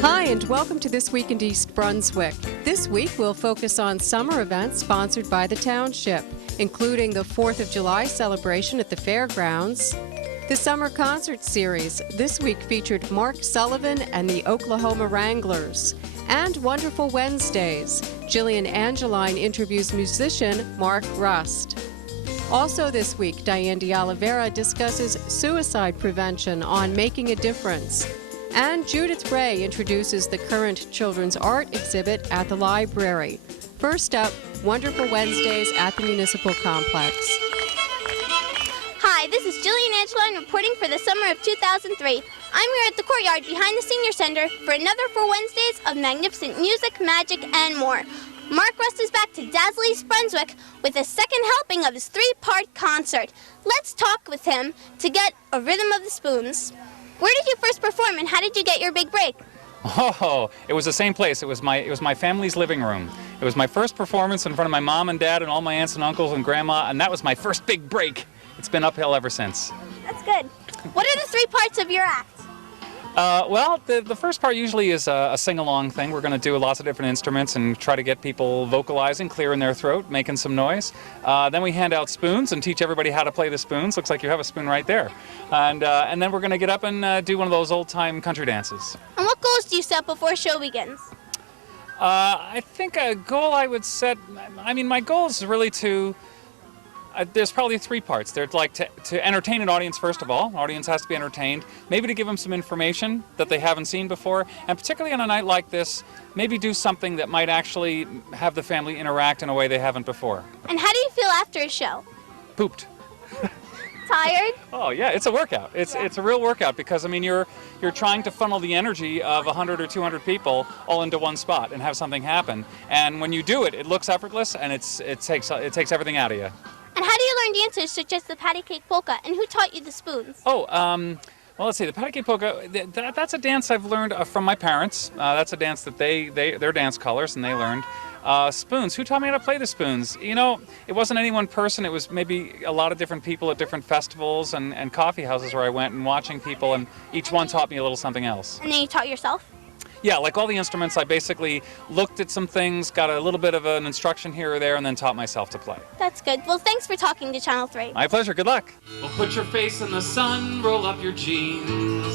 Hi, and welcome to This Week in East Brunswick. This week we'll focus on summer events sponsored by the Township, including the 4th of July celebration at the fairgrounds. The summer concert series this week featured Mark Sullivan and the Oklahoma Wranglers. And Wonderful Wednesdays. Jillian Angeline interviews musician Mark Rust. Also this week, Diane de Oliveira discusses suicide prevention on Making a Difference. And Judith Ray introduces the current children's art exhibit at the library. First up, Wonderful Wednesdays at the Municipal Complex. Hi, this is Jillian Angeline reporting for the summer of 2003. I'm here at the courtyard behind the Senior Center for another 4 Wednesdays of magnificent music, magic, and more. Mark Rust is back to Dazzle East Brunswick with a second helping of his 3-part concert. Let's talk with him to get a rhythm of the spoons. Where did you first perform, and how did you get your big break? Oh, it was the same place. It was my family's living room. It was my first performance in front of my mom and dad and all my aunts and uncles and grandma, and that was my first big break. It's been uphill ever since. That's good. What are the 3 parts of your act? Well, the first part usually is a sing-along thing. We're going to do lots of different instruments and try to get people vocalizing, clearing their throat, making some noise. Then we hand out spoons and teach everybody how to play the spoons. Looks like you have a spoon right there. And then we're going to get up and do one of those old-time country dances. And what goals do you set before show begins? I think a goal I would set, my goal is really to... there's probably 3 parts. There's like to entertain an audience, first of all. An audience has to be entertained. Maybe to give them some information that they haven't seen before. And particularly on a night like this, maybe do something that might actually have the family interact in a way they haven't before. And how do you feel after a show? Pooped. Tired? Oh yeah, it's a workout. It's a real workout because you're trying to funnel the energy of 100 or 200 people all into one spot and have something happen. And when you do it, it looks effortless and it takes everything out of you. And how do you learn dances such as the patty cake polka, and who taught you the spoons? Oh, well, let's see, the patty cake polka, that's a dance I've learned from my parents. That's a dance that they're dance colors, and they learned. Spoons, who taught me how to play the spoons? You know, it wasn't any one person, it was maybe a lot of different people at different festivals and coffee houses where I went and watching people, and each one taught me a little something else. And then you taught yourself? Yeah, like all the instruments, I basically looked at some things, got a little bit of an instruction here or there, and then taught myself to play. That's good. Well, thanks for talking to Channel 3. My pleasure. Good luck. Well, put your face in the sun, roll up your jeans,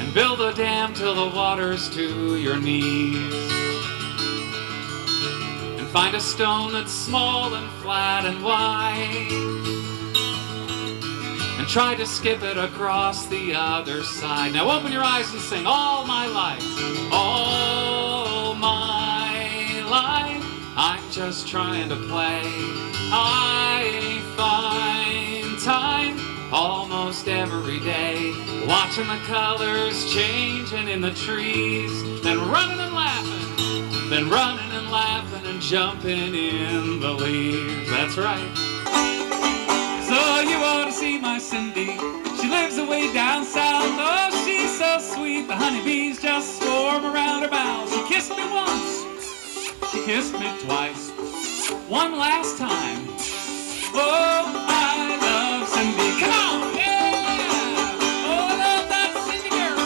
and build a dam till the water's to your knees. And find a stone that's small and flat and wide, and try to skip it across the other side. Now open your eyes and sing all my life. All my life, I'm just trying to play. I find time almost every day, watching the colors changing in the trees, then running and laughing, then running and laughing and jumping in the leaves. That's right. So you ought to see my Cindy. She lives away down south. Oh, she's so sweet. The honeybees just swarm around her mouth. She kissed me once. She kissed me twice. One last time. Oh, I love Cindy. Come on! Yeah! Oh, I love that Cindy girl.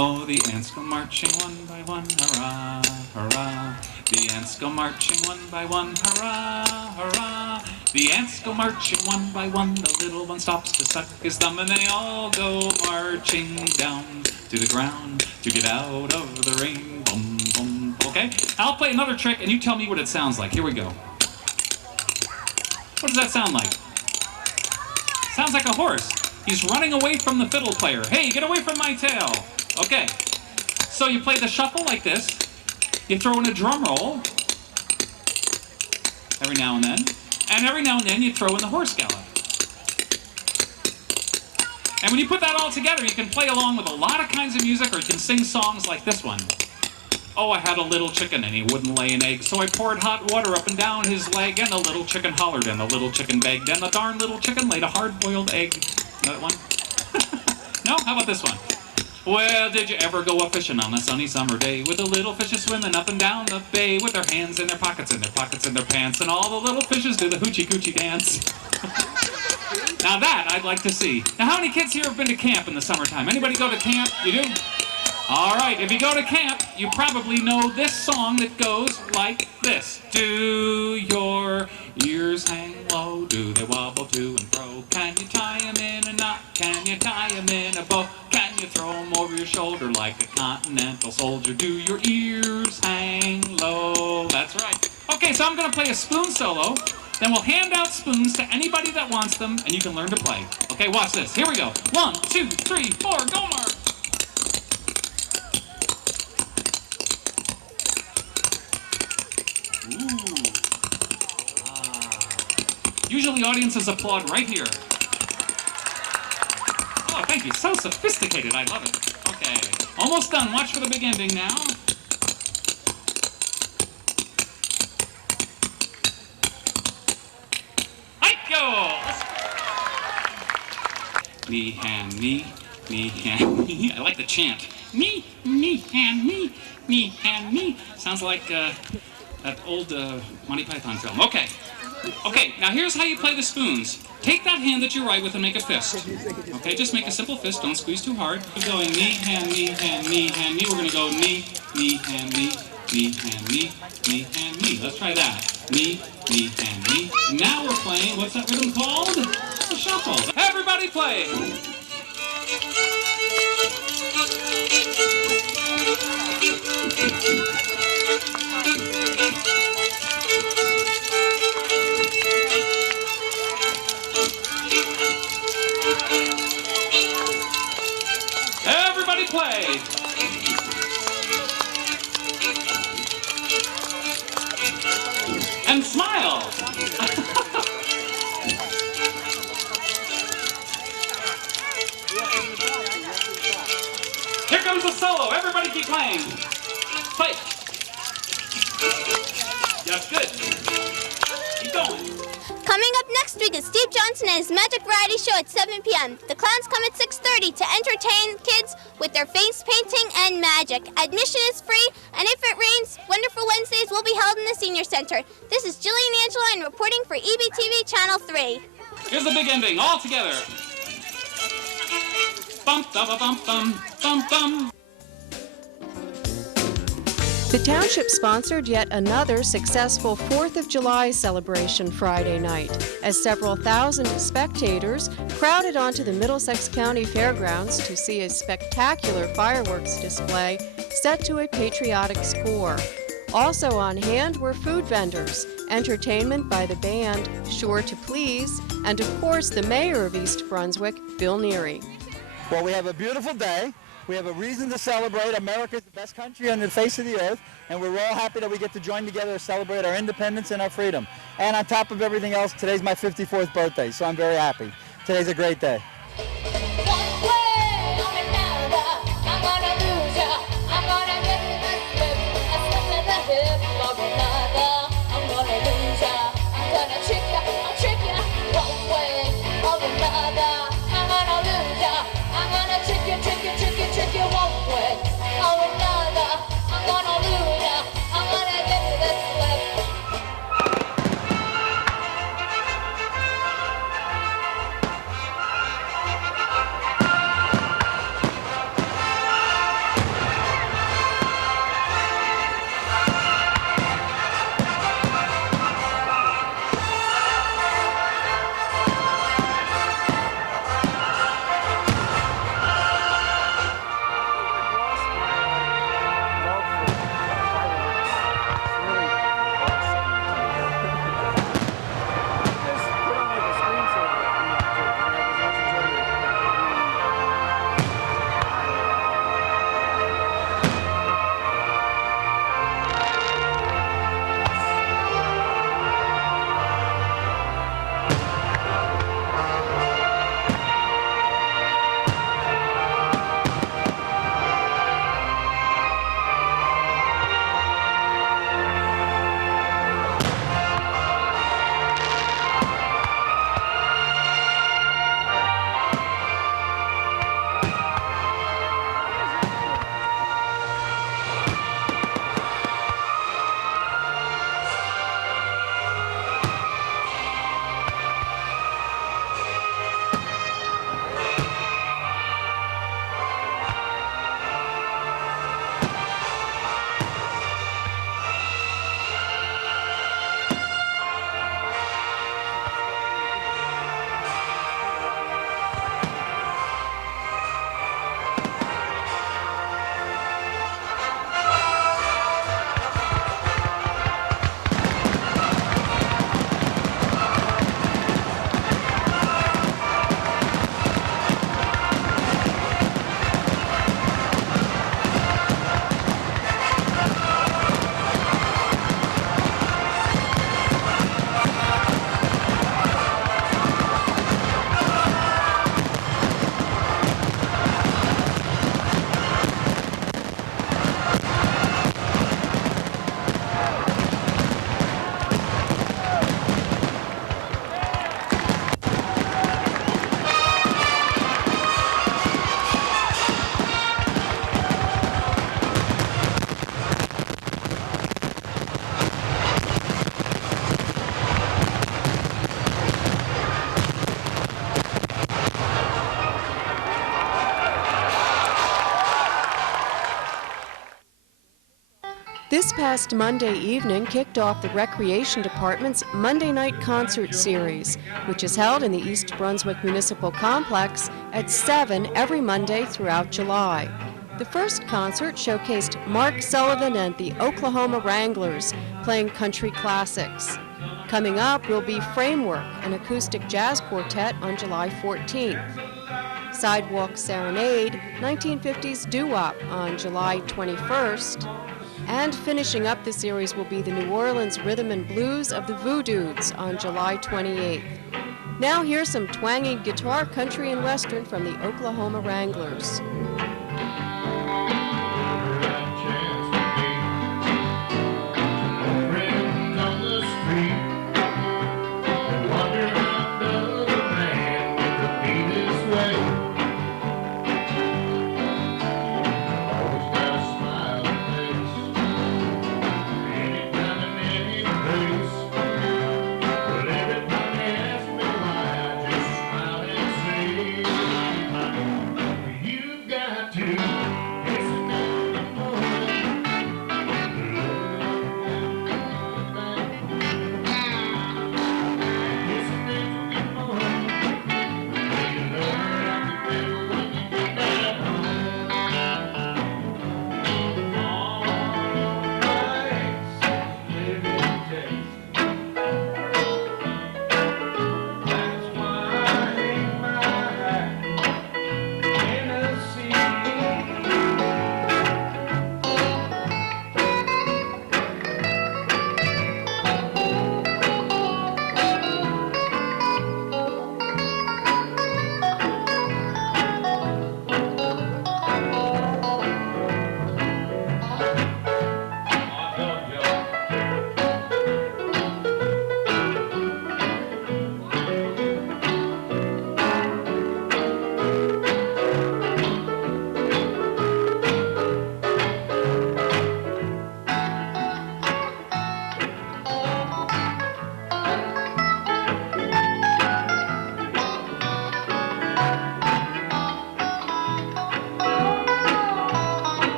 Oh, the ants go marching one by one, hurrah, hurrah. The ants go marching one by one, hurrah, hurrah. The ants go marching one by one, the little one stops to suck his thumb, and they all go marching down to the ground to get out of the rain. Boom, boom. Okay, I'll play another trick, and you tell me what it sounds like. Here we go. What does that sound like? Sounds like a horse. He's running away from the fiddle player. Hey, get away from my tail. Okay, so you play the shuffle like this. You throw in a drum roll every now and then you throw in the horse gallop. And when you put that all together, you can play along with a lot of kinds of music, or you can sing songs like this one. Oh, I had a little chicken and he wouldn't lay an egg, so I poured hot water up and down his leg, and the little chicken hollered and the little chicken begged, and the darn little chicken laid a hard-boiled egg. That one? No? How about this one? Well, did you ever go a-fishing on a sunny summer day with the little fishes swimming up and down the bay with their hands in their pockets and their pockets in their pants, and all the little fishes do the hoochie-coochie dance? Now that I'd like to see. Now, how many kids here have been to camp in the summertime? Anybody go to camp? You do? All right, if you go to camp, you probably know this song that goes like this. Do your ears hang low? Do they wobble to and fro? Can you tie 'em in a knot? Can you tie 'em in a bow? Can you throw 'em over your shoulder like a continental soldier? Do your ears hang low? That's right. Okay, so I'm going to play a spoon solo. Then we'll hand out spoons to anybody that wants them, and you can learn to play. Okay, watch this. Here we go. 1, 2, 3, 4, go, Mark! Ooh. Usually audiences applaud right here. Oh, thank you. So sophisticated. I love it. Okay. Almost done. Watch for the big ending now. Me, hand, me, hand, me. I like the chant. Me, hand, me, hand, me. Sounds like that old Monty Python film. Okay. Okay, now here's how you play the spoons. Take that hand that you write with and make a fist. Okay, just make a simple fist. Don't squeeze too hard. Keep going. Me, hand, me, hand, me, hand, me. We're going to go me, hand, me, hand, me, hand, me. Let's try that. Me, hand, me. And now we're playing, what's that rhythm called? The shuffle. Everybody play. Everybody play. And smile. Here comes the solo. Everybody keep playing. Play. That's good. Keep going. Coming up next week is Steve Johnson and his Magic Variety Show at 7 p.m. The clowns come at 6:30 to entertain kids with their face painting and magic. Admission is free, and if it rains, Wonderful Wednesdays will be held in the Senior Center. This is Jillian Angeline reporting for EBTV Channel 3. Here's the big ending, all together. Bum, bum, bum, bum, bum, bum. The Township sponsored yet another successful 4th of July celebration Friday night, as several thousand spectators crowded onto the Middlesex County Fairgrounds to see a spectacular fireworks display set to a patriotic score. Also on hand were food vendors, entertainment by the band Sure to Please, and of course the mayor of East Brunswick, Bill Neary. Well, we have a beautiful day. We have a reason to celebrate. America's the best country on the face of the earth, and we're all happy that we get to join together to celebrate our independence and our freedom. And on top of everything else, today's my 54th birthday, so I'm very happy. Today's a great day. This past Monday evening kicked off the Recreation Department's Monday Night Concert Series, which is held in the East Brunswick Municipal Complex at 7 every Monday throughout July. The first concert showcased Mark Sullivan and the Oklahoma Wranglers playing country classics. Coming up will be Framework, an acoustic jazz quartet, on July 14th. Sidewalk Serenade, 1950s doo-wop, on July 21st. And finishing up the series will be the New Orleans Rhythm and Blues of the Voodoods on July 28th. Now here's some twangy guitar, country, and western from the Oklahoma Wranglers.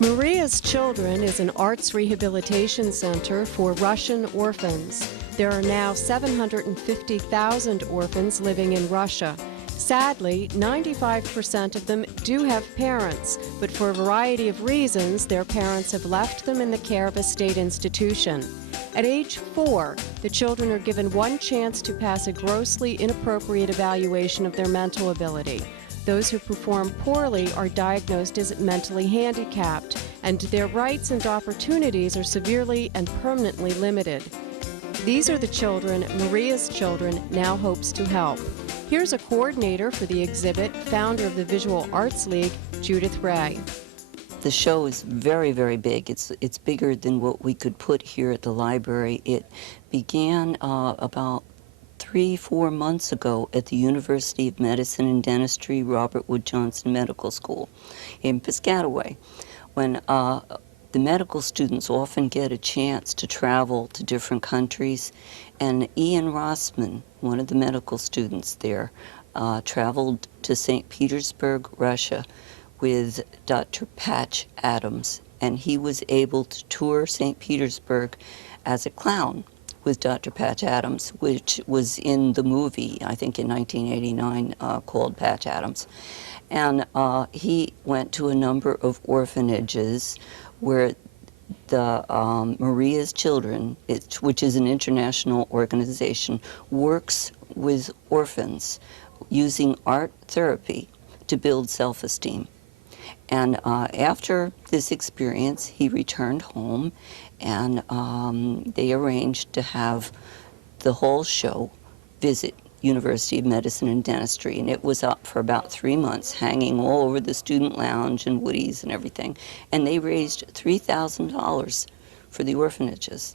Maria's Children is an arts rehabilitation center for Russian orphans. There are now 750,000 orphans living in Russia. Sadly, 95% of them do have parents, but for a variety of reasons, their parents have left them in the care of a state institution. At age 4, the children are given one chance to pass a grossly inappropriate evaluation of their mental ability. Those who perform poorly are diagnosed as mentally handicapped, and their rights and opportunities are severely and permanently limited. These are the children Maria's Children now hopes to help. Here's a coordinator for the exhibit, founder of the Visual Arts League, Judith Ray. The show is very, very big. It's bigger than what we could put here at the library. It began about 3-4 months ago at the University of Medicine and Dentistry Robert Wood Johnson Medical School in Piscataway, when the medical students often get a chance to travel to different countries. And Ian Rossman, one of the medical students there, traveled to St. Petersburg, Russia, with Dr. Patch Adams, and he was able to tour St. Petersburg as a clown with Dr. Patch Adams, which was in the movie, I think in 1989, called Patch Adams. And he went to a number of orphanages where the Maria's Children, which is an international organization, works with orphans using art therapy to build self-esteem. And after this experience, he returned home, and they arranged to have the whole show visit University of Medicine and Dentistry. And it was up for about 3 months, hanging all over the student lounge and Woody's and everything. And they raised $3,000 for the orphanages.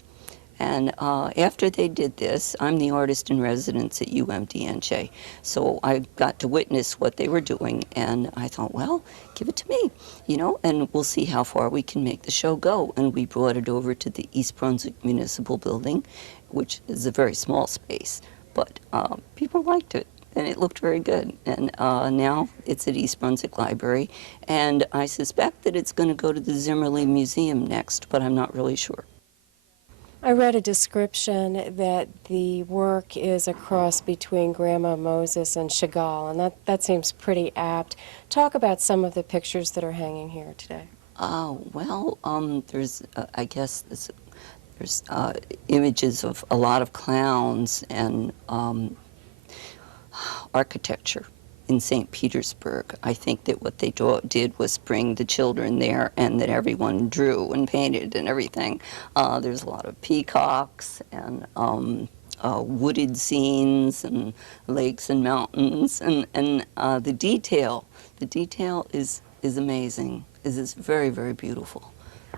And after they did this, I'm the artist in residence at UMDNJ, so I got to witness what they were doing, and I thought, well, give it to me, you know, and we'll see how far we can make the show go. And we brought it over to the East Brunswick Municipal Building, which is a very small space, but people liked it, and it looked very good. And now it's at East Brunswick Library, and I suspect that it's going to go to the Zimmerli Museum next, but I'm not really sure. I read a description that the work is a cross between Grandma Moses and Chagall, and that seems pretty apt. Talk about some of the pictures that are hanging here today. There's, I guess, there's images of a lot of clowns and architecture in St. Petersburg. I think that what they did was bring the children there, and that everyone drew and painted and everything. There's a lot of peacocks and wooded scenes and lakes and mountains, and the detail is amazing. Is very, very beautiful.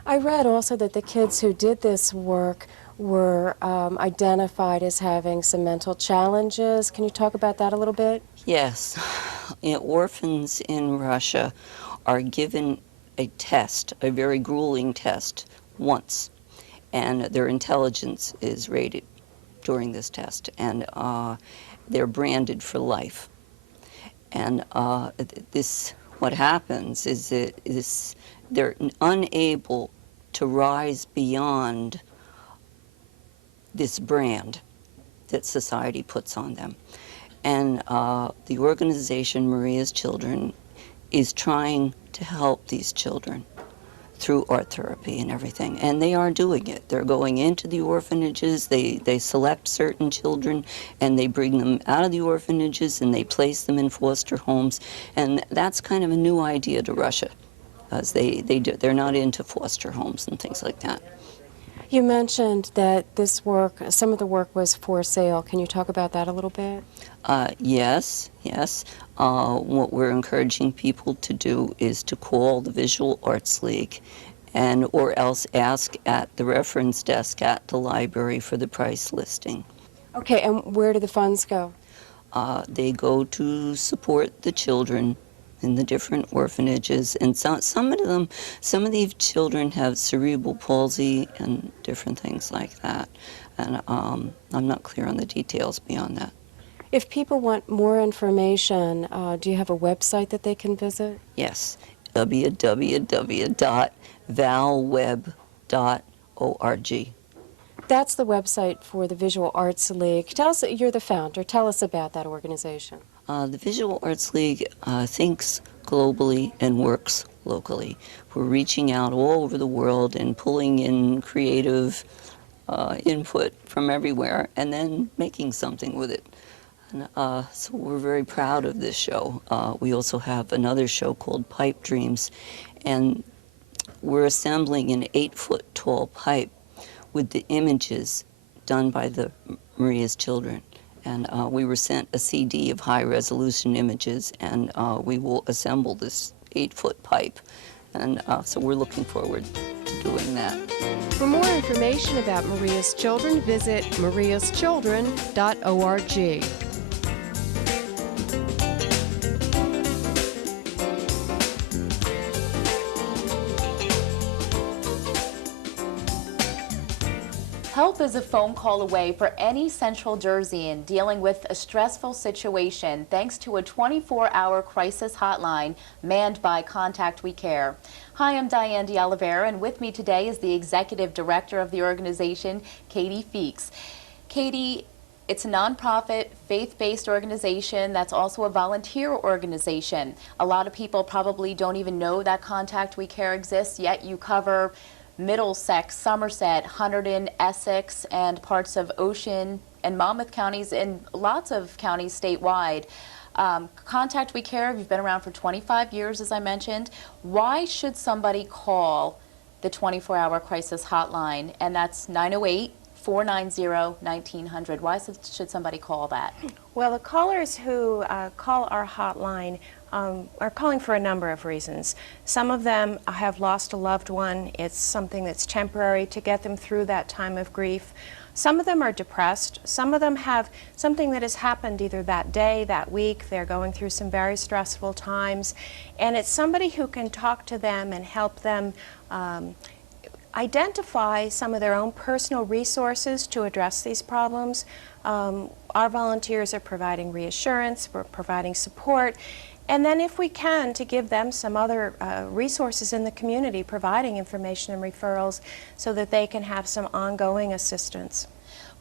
I read also that the kids who did this work were identified as having some mental challenges. Can you talk about that a little bit? Yes. Orphans in Russia are given a test, a very grueling test, once, and their intelligence is rated during this test, and they're branded for life. And what happens is that they're unable to rise beyond this brand that society puts on them. And the organization Maria's Children is trying to help these children through art therapy and everything. And they are doing it. They're going into the orphanages, they select certain children, and they bring them out of the orphanages, and they place them in foster homes. And that's kind of a new idea to Russia, because they're not into foster homes and things like that. You mentioned that this work, some of the work was for sale. Can you talk about that a little bit? Yes. What we're encouraging people to do is to call the Visual Arts League, or else ask at the reference desk at the library for the price listing. Okay, and where do the funds go? They go to support the children in the different orphanages, and some of these children have cerebral palsy and different things like that, and I'm not clear on the details beyond that. If people want more information, do you have a website that they can visit? Yes, www.valweb.org. That's the website for the Visual Arts League. Tell us, you're the founder. Tell us about that organization. The Visual Arts League thinks globally and works locally. We're reaching out all over the world and pulling in creative input from everywhere and then making something with it. And, so we're very proud of this show. We also have another show called Pipe Dreams, and we're assembling an 8-foot tall pipe with the images done by the Maria's Children. And we were sent a CD of high-resolution images, and we will assemble this 8-foot pipe. And so we're looking forward to doing that. For more information about Maria's Children, visit mariaschildren.org. Help is a phone call away for any Central Jerseyan dealing with a stressful situation thanks to a 24-hour crisis hotline manned by Contact We Care. Hi, I'm Diane de Oliveira, and with me today is the Executive Director of the organization, Katie Feeks. Katie, it's a nonprofit, faith-based organization that's also a volunteer organization. A lot of people probably don't even know that Contact We Care exists, yet you cover Middlesex, Somerset, Hunterdon, Essex, and parts of Ocean and Monmouth counties, and lots of counties statewide. Contact We Care, you've been around for 25 years, as I mentioned. Why should somebody call the 24-hour crisis hotline? And that's 908-490-1900. Why should somebody call that? Well, the callers who call our hotline are calling for a number of reasons. Some of them have lost a loved one. It's something that's temporary to get them through that time of grief. Some of them are depressed. Some of them have something that has happened either that day, that week. They're going through some very stressful times. And it's somebody who can talk to them and help them identify some of their own personal resources to address these problems. Our volunteers are providing reassurance, we're providing support, and then if we can, to give them some other resources in the community, providing information and referrals so that they can have some ongoing assistance.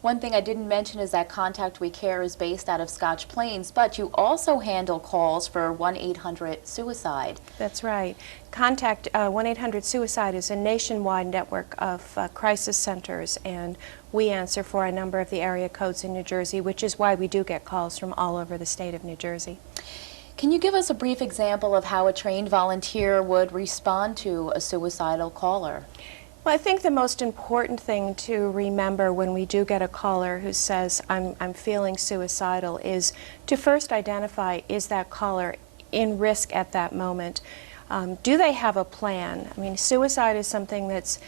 One thing I didn't mention is that Contact We Care is based out of Scotch Plains, but you also handle calls for 1-800-SUICIDE. That's right. Contact 1-800-SUICIDE is a nationwide network of crisis centers, and we answer for a number of the area codes in New Jersey, which is why we do get calls from all over the state of New Jersey. Can you give us a brief example of how a trained volunteer would respond to a suicidal caller? Well, I think the most important thing to remember when we do get a caller who says, I'm feeling suicidal, is to first identify, is that caller in risk at that moment? Do they have a plan? I mean, suicide is something that's,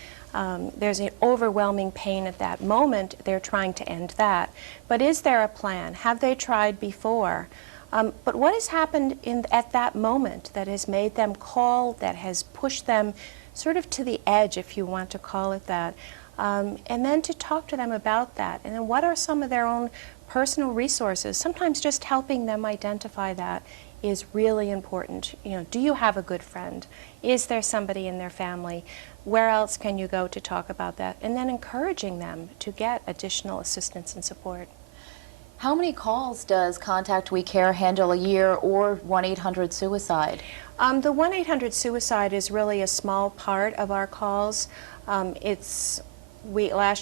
there's an overwhelming pain at that moment. They're trying to end that. But is there a plan? Have they tried before? But what has happened at that moment that has made them call, that has pushed them sort of to the edge, if you want to call it that, and then to talk to them about that. And then what are some of their own personal resources? Sometimes just helping them identify that is really important. You know, do you have a good friend? Is there somebody in their family? Where else can you go to talk about that? And then encouraging them to get additional assistance and support. How many calls does Contact We Care handle a year, or 1-800-SUICIDE? The 1-800-SUICIDE is really a small part of our calls. Last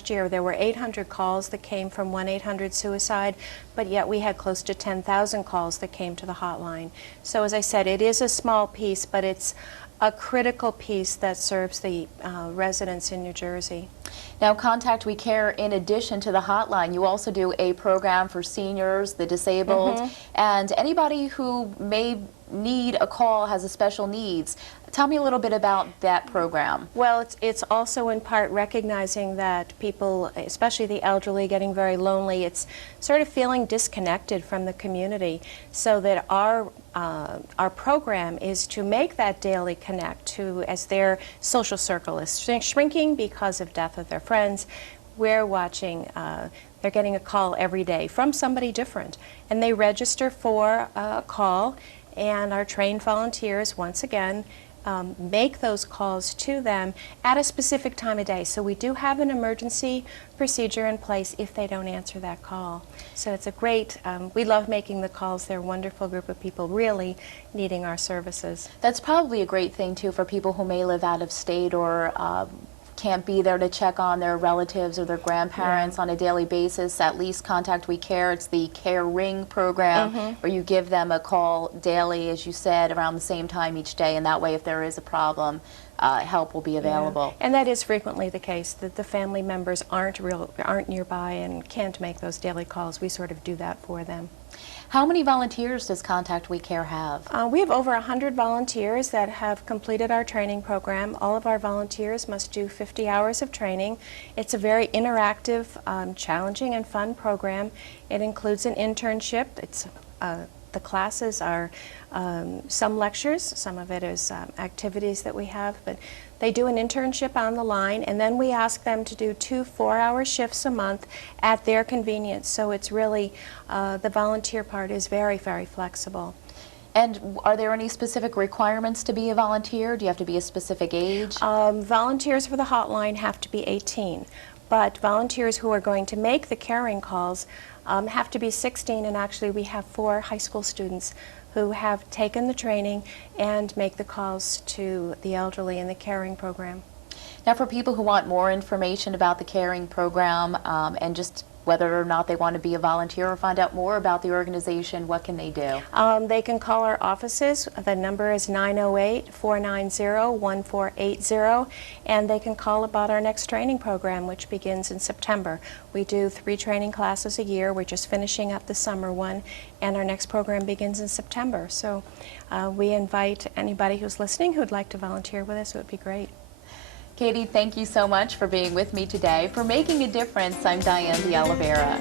year there were 800 calls that came from 1-800-SUICIDE, but yet we had close to 10,000 calls that came to the hotline. So as I said, it is a small piece, but it's a critical piece that serves the residents in New Jersey. Now, Contact We Care, in addition to the hotline, you also do a program for seniors, the disabled, and anybody who may need a call, has a special needs. Tell me a little bit about that program. Well, it's also in part recognizing that people, especially the elderly, getting very lonely. It's sort of feeling disconnected from the community, so that our program is to make that daily connect to, as their social circle is shrinking because of death of their friends. We're watching, they're getting a call every day from somebody different, and they register for a call, and our trained volunteers, once again, make those calls to them at a specific time of day. So we do have an emergency procedure in place if they don't answer that call. So it's a great, we love making the calls. They're a wonderful group of people really needing our services. That's probably a great thing too for people who may live out of state or can't be there to check on their relatives or their grandparents on a daily basis. At least Contact We Care, it's the Care Ring program where you give them a call daily, as you said, around the same time each day, and that way if there is a problem, help will be available. Yeah. And that is frequently the case, that the family members aren't nearby and can't make those daily calls. We sort of do that for them. How many volunteers does Contact We Care have? We have over 100 volunteers that have completed our training program. All of our volunteers must do 50 hours of training. It's a very interactive, challenging and fun program. It includes an internship. The classes are some lectures, some of it is activities that we have, but they do an internship on the line, and then we ask them to do 2 4-hour shifts a month at their convenience. So it's really, the volunteer part is very, very flexible. And are there any specific requirements to be a volunteer? Do you have to be a specific age? Volunteers for the hotline have to be 18, but volunteers who are going to make the caring calls have to be 16, and actually we have 4 high school students who have taken the training and make the calls to the elderly in the caring program. Now, for people who want more information about the caring program and just whether or not they want to be a volunteer or find out more about the organization, what can they do? They can call our offices. The number is 908-490-1480, and they can call about our next training program, which begins in September. We do 3 training classes a year. We're just finishing up the summer one, and our next program begins in September. So we invite anybody who's listening who'd like to volunteer with us. It would be great. Katie, thank you so much for being with me today. For Making a Difference, I'm Diane de Oliveira.